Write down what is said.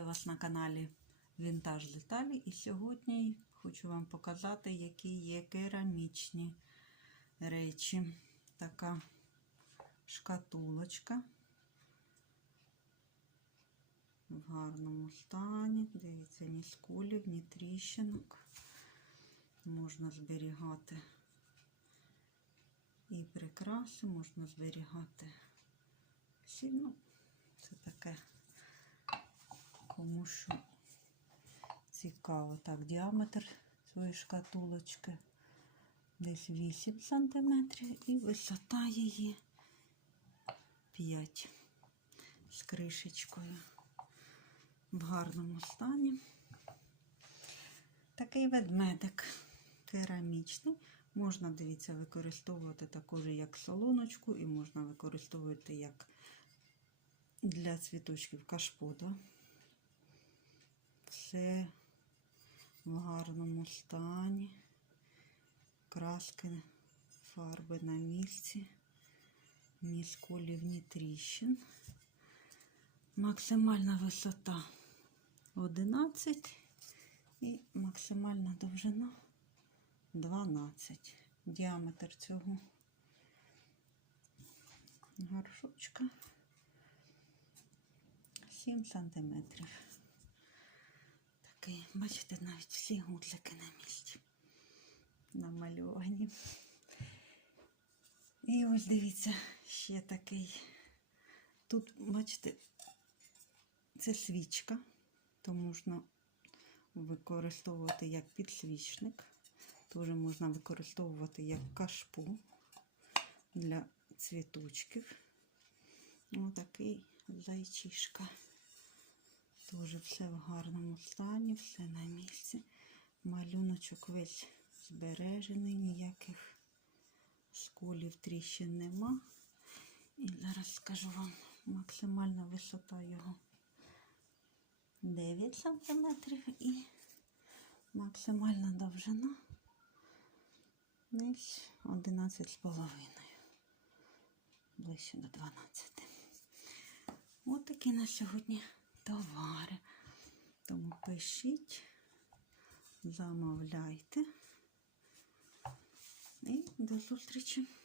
Вітаю вас на каналі Вінтаж Деталі. І сьогодні хочу вам показати, які є керамічні речі. Така шкатулочка в гарному стані. Дивіться, ні скулів, ні тріщинок. Можна зберігати і прикраси, можна зберігати всі. Ну, це таке кому що цікаво. Так, діаметр цієї шкатулочки десь 8 см і висота її 5 з кришечкою в гарному стані. Такий ведмедик керамічний. Можна, дивіться, використовувати також як солоночку, і можна використовувати як для цвіточків кашпода. Все в гарному стані. Краски, фарби на місці, ні сколів, ні тріщин. Максимальна висота 11 і максимальна довжина 12. Діаметр цього горшочка 7 сантиметрів. Такий, бачите, навіть всі гудлики на місці намальовані. І ось дивіться, ще такий. Тут, бачите, це свічка, то можна використовувати як підсвічник. Теж можна використовувати як кашпу для цвіточків. Отакий зайчишка. Теж все в гарному стані, все на місці. Малюночок весь збережений, ніяких сколів тріщин нема. І зараз скажу вам максимальна висота його 9 см і максимальна довжина десь 11,5. Ближче до 12. Ось такі на сьогодні товари. Тому пишіть, замовляйте. І до зустрічі!